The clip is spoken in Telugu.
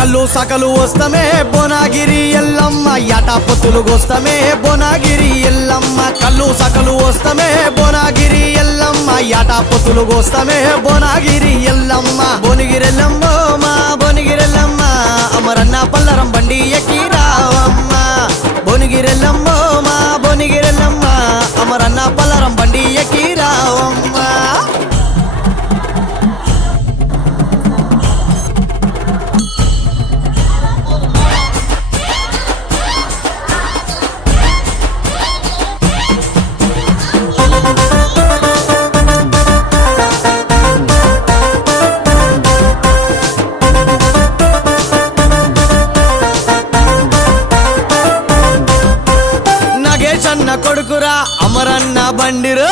కళ్ళు సకలు వస్తమే భువనగిరి ఎల్లమ్మ యాట పొత్తులు గోస్తమే భువనగిరి ఎల్లమ్మ కళ్ళు సకలు వస్తమే భువనగిరి ఎల్లమ్మ యాట పొత్తులు గోస్తమే భువనగిరి ఎల్లమ్మ భువనగిరెల్లమ్మ మా భువనగిరెల్లమ్మ అమరన్న పల్లరం బండి ఎక్కి రావమ్మ భువనగిరెల్లమ్మ మా భువనగిరెల్లమ్మ అమరన్న పల్లరం బండి ఎక్కి రావమ్మ కొడుకురా అమరన్న బండిరా